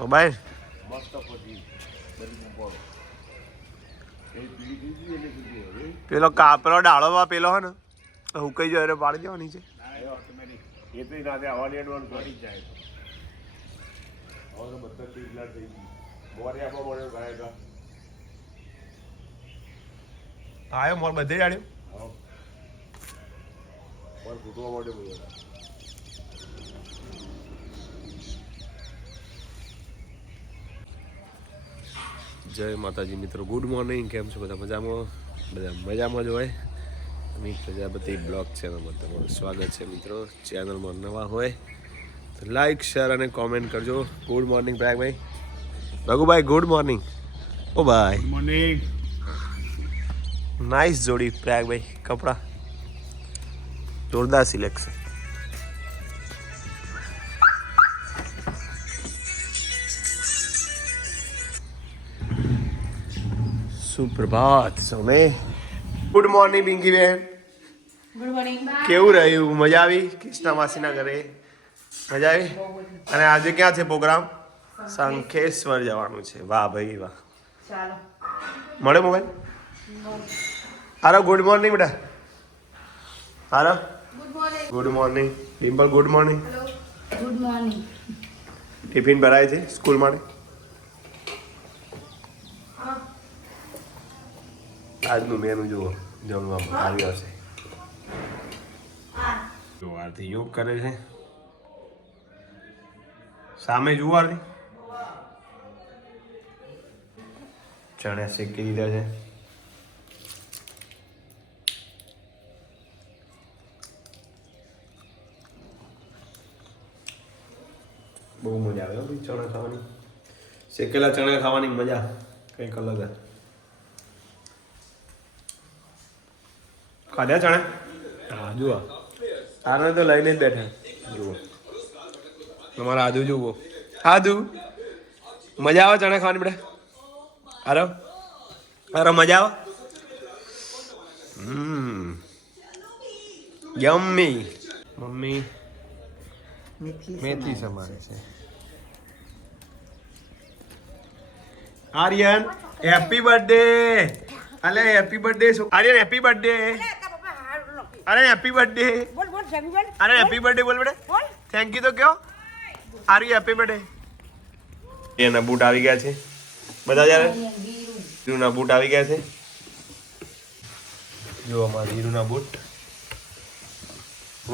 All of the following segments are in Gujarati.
મોબાઈલ પીલી પીલી એટલે પીલી હે ને હુકાઈ જાય એટલે પાડી દેવાની છે. આવ્યો મોરે બધે જાડ્યો મોર ફૂટવા માટે બોલ્યો જય માતાજી મિત્રો ગુડ મોર્નિંગ. કેમ છો બધા મજામાં? બધા મજામાં જ હોય? અમિત પ્રજાપતિ બ્લોગ ચેનલમાં તમારું સ્વાગત છે મિત્રો. ચેનલમાં નવા હોય તો લાઈક શેર અને કોમેન્ટ કરજો. Good morning Prayagbhai Raghubhai good morning ઓ ભાઈ. મોર્નિંગ નાઇસ જોડી પ્રયાગભાઈ કપડાં. જોરદાર સિલેક્શન સુપ્રભાત સૌને. ગુડ મોર્નિંગ પિંકી બેન. ગુડ મોર્નિંગ કેવું રહ્યું? મજા આવી? કૃષ્ણા માસીના ઘરે? મજા આવી? અને આજે ક્યાં છે પ્રોગ્રામ? શંખેશ્વર જવાનું છે. વાહ ભાઈ વાહ. ચાલો. મળે મોબાઈલ? હારો ગુડ મોર્નિંગ બેટા. હારો good morning pimple good morning good morning tiffin ભરાય છે સ્કૂલ માટે? આજનું મેનુ જુઓ જમવામાં આવી હશે. જો આરતી યોગ કરે છે. સામે જુઓ આરતી ચણા શેકી દીધા છે. બહુ મજા આવે ચણા ખાવાની. શેકેલા ચણા ખાવાની મજા કંઈક અલગ જ. ખાધા ચણા હા જુઓ. આને તો લઈને જ બેઠા. જુઓ. તમારા આદુ જુઓ. આદુ મજા આવે ચણા ખાવાની બેટા અરે અરે મજા આવે? હમ. યમ્મી. મમ્મી. મેથી સમારે છે. Aryan happy birthday. અલે happy birthday Aryan happy birthday. અરે હેપી બર્થડે બોલ બોલ હેપી બર્થડે અરે હેપી બર્થડે બોલ બેટા. બોલ. થેન્ક યુ તો કયો. આર્યુ હેપી બર્થડે એના બૂટ આવી ગયા છે. બધા જ્યારે? હીરુના બૂટ આવી ગયા છે. જો અમારા હીરુના બૂટ.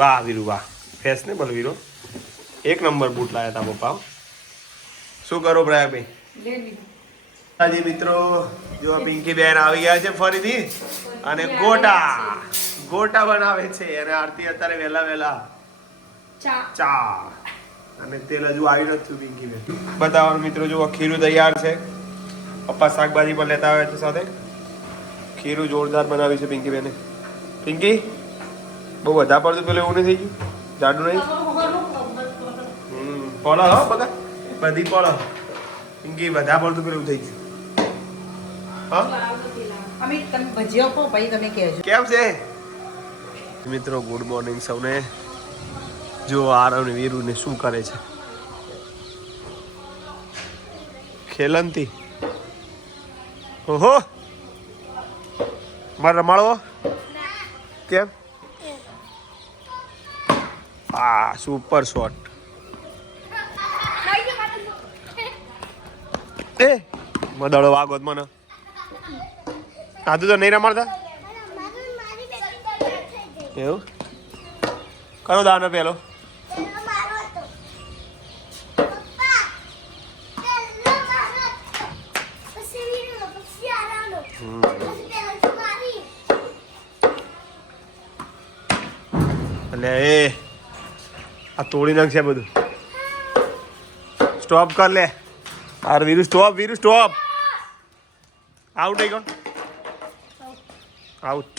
વાહ વીરુ વાહ. ફેશનેબલ વીરો. એક નંબર બૂટ લાયા હતા પપ્પા શું કરો પ્રયાગભાઈ હાજી મિત્રો જો પિંકી બેન આવી ગયા છે ફરીથી. અને ગોટા. ગોટા બનાવે છે અને આરતી અત્યારે વહેલા વહેલા ચા. ચા. અને તેલ હજુ આવી નથી પિંકી બેન બતાવવાનું મિત્રો જુઓ ખીરું તૈયાર છે. પપ્પા શાકભાજી પણ લેતા આવે છે સાથે. ખીરું જોરદાર બનાવ્યું છે પિંકી બેને. પિંકી બહુ વધારે પડતું પેલું એવું નહીં થઈ ગયું? જાડું નહીં? પોળો હો બધા? બધી પડો પિંકી વધારે પડતું પેલું થઈ ગયું. હા? અમે તમે ભજીયો કહો પછી તમે કહેજો. કેમ છે? મિત્રો ગુડ મોર્નિંગ સૌને. જો આરવ ને વીરુ ને શું કરે છે? ખેલંતી. ઓહો! મારે રમાડવો? કેમ? આ સુપર શોટ એ મદળો વાગોત મને. આધુ તો નહીં રમાડતા? એવું? કયો દાનો પેલો? અને એ આ તોડી નાખશે બધું. સ્ટોપ કર લે. R Viru stop Viru stop out આઈ ગયો. આઉટ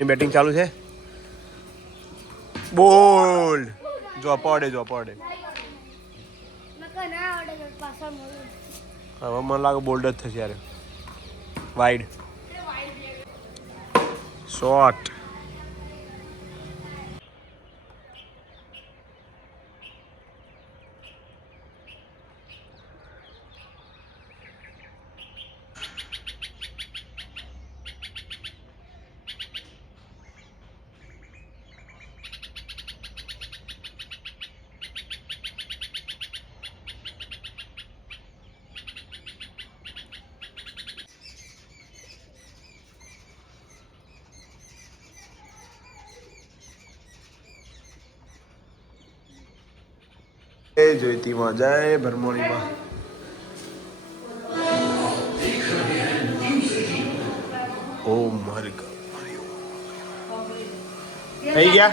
એ બેટિંગ ચાલુ છે. બોલ્ડ જો પડે જો પડે. હવે મને લાગે બોલ્ડ જ થશે યાર. વાઈડ શોર્ટ જોઈતીમાં જય ભરમોણીમાં ઓ મારી થઈ ગયા?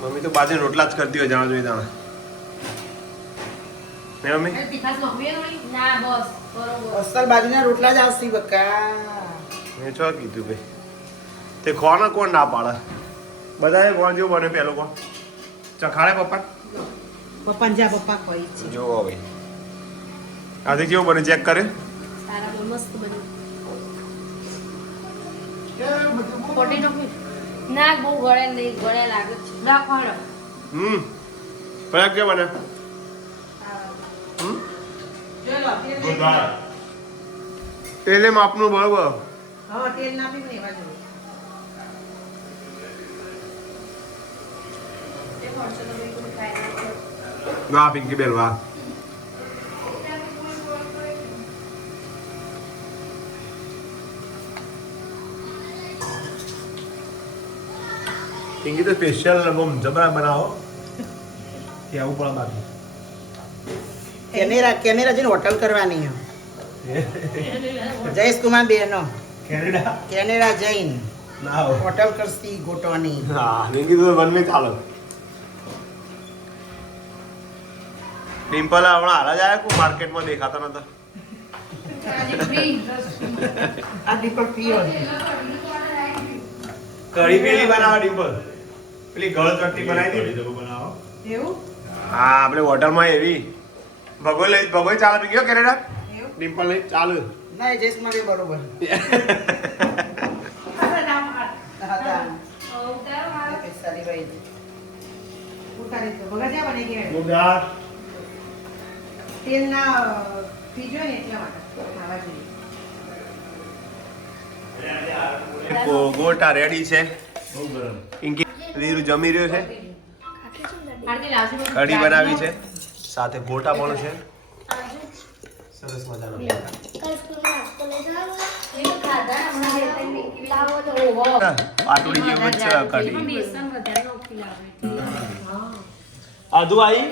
મમ્મી તો બાજુ રોટલા જ કરતી હોય જાણ જોઈ તાણે ને મમ્મી? અસલ બાજુના રોટલા જ આવશે બકા. મેં છો કીધું ભાઈ? તે ખોવાના કોણ ના પાડે? બધાએ કોણ જેવું બને પેલો કોણ? ચખાડે પપ્પા? પપ્પા જા પપ્પા કોઈ છે. જોવો ભાઈ આજે કેવું બને ચેક કરે? મસ્ત બન્યું ના બહુ ગળે નહીં ગળે લાગે છે. રાખો હમ. પ્રયાગ કેવું બને હમ? તેલે માપનું બરોબર હા તેલ નાપી ને એવા. વાહ પિંકી બેલ વાહ પિંકી તો સ્પેશિયલ બમ જમરા બનાવો કે આવું પણ બાકી કેનેરા કેનેરા જઈને હોટલ કરવાની હે. જયેશ કુમાર બેનો કેનેડા કેનેરા જઈને હોટલ કરતી ગોટવાની હા પિંકી તો વન में ચાલો ડિમ્પલ હમણાં હાલ જ આવ્યા કોઈ માર્કેટમાં દેખાતા નતા. આ દીપક પીઓ કઢી પેલી બનાવો ડિમ્પલ. પેલી ગળ ચટણી બનાવી દીધી એવું? હા આપણે હોટલમાં એવી. ભગોઈ લઈ ભગોઈ ચાલે પી ગયો કેનેડા? ડિમ્પલ લઈ ચાલુ. ના એ જયેશ કુમાર બરોબર. તા. ઉતારી દો. ભગા જ્યાં બને ગયા. તેલ ના પીજો ને એટલા માટે ખાવા જોઈએ. ગોટા રેડી છે. વીરુ જમી રહ્યો છે? કઢી બનાવી છે. સાથે ગોટા પણ છે. સરસ મજાનો પાટુડી જેવું જ કઢી. આદુ આવી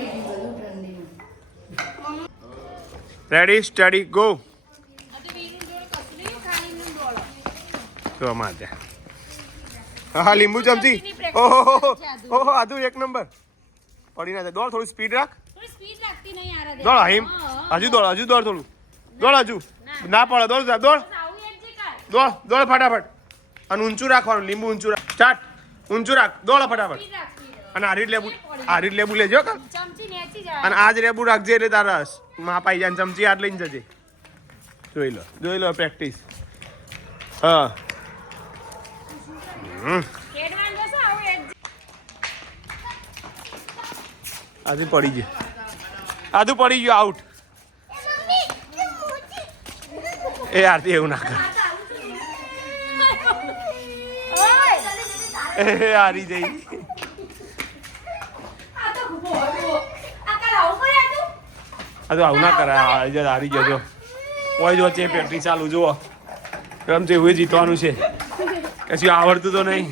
રેડી સ્ટડી ગો તો માટે હા લીંબુ ચમચી. ઓહો ઓહો આદુ એક નંબર. પડી ના જાય. દોડ, થોડી સ્પીડ રાખ. દોડ, હિમ. હજુ દોડ હજુ દોડ થોડું. દોડ, હજુ. ના પડે, દોડ સાહેબ દોડ. દોડ દોડ ફટાફટ. અને ઊંચું રાખવાનું, લીંબુ ઊંચું રાખ. સ્ટાર્ટ. ઊંચું રાખ. દોડ ફટાફટ. અને આ રીત લેબુ આ રીત લેબુ લેજો કાલ અને આજ લેબુ રાખજે એટલે તારા માં પાઈ જાય ચમચી આટ લઈને જજે. જોઈ લો જોઈ લો પ્રેક્ટિસ હા. હમ. પડી ગયો. આજુ પડી ગયું આઉટ એ આરતી એવું ના કર. એ હારી જઈ. આ તો આવું ના કરાય હારી જજો કોઈ જો છે પ્રેક્ટિસ ચાલુ જુઓ રમશે એવું જીતવાનું છે. કશું આવડતું તો નહીં.